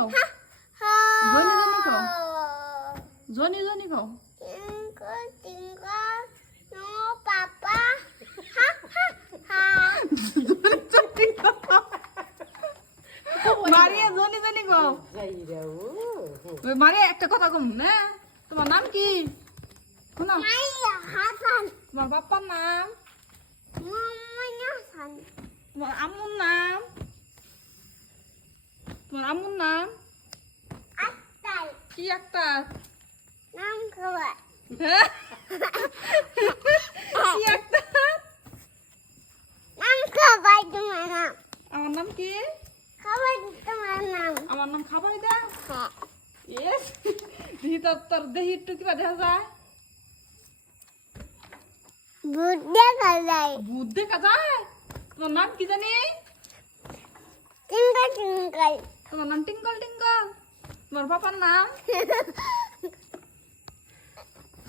খাও Johnny Johnny খাও Twinkle, twinkle, no papa. Ha. মারিয়া Johnny Johnny খাও মারিয়া একটা কথা কম না তোমার নাম কি শোনো Maya Hasan. তোমার বাবার নাম Mama Hasan. তোমার আম্মুর নাম তোমার আম্মুর নাম Atal. কি একটা Nam kawan. হ্যাঁ? কি একটা Nam kawan tu mana? আমার নাম কি Kawan tu mana? আমার নাম খাবাই দা Ha. ইয়েস দেখি তোর দেহি একটু কিবা দেখা যায় Buddha kalai. ভূত দেখা যায় তোমার নাম কি জানি Twinkle, twinkle. তোমার নাম টিঙ্কল টিঙ্কল তোমার বাবার নাম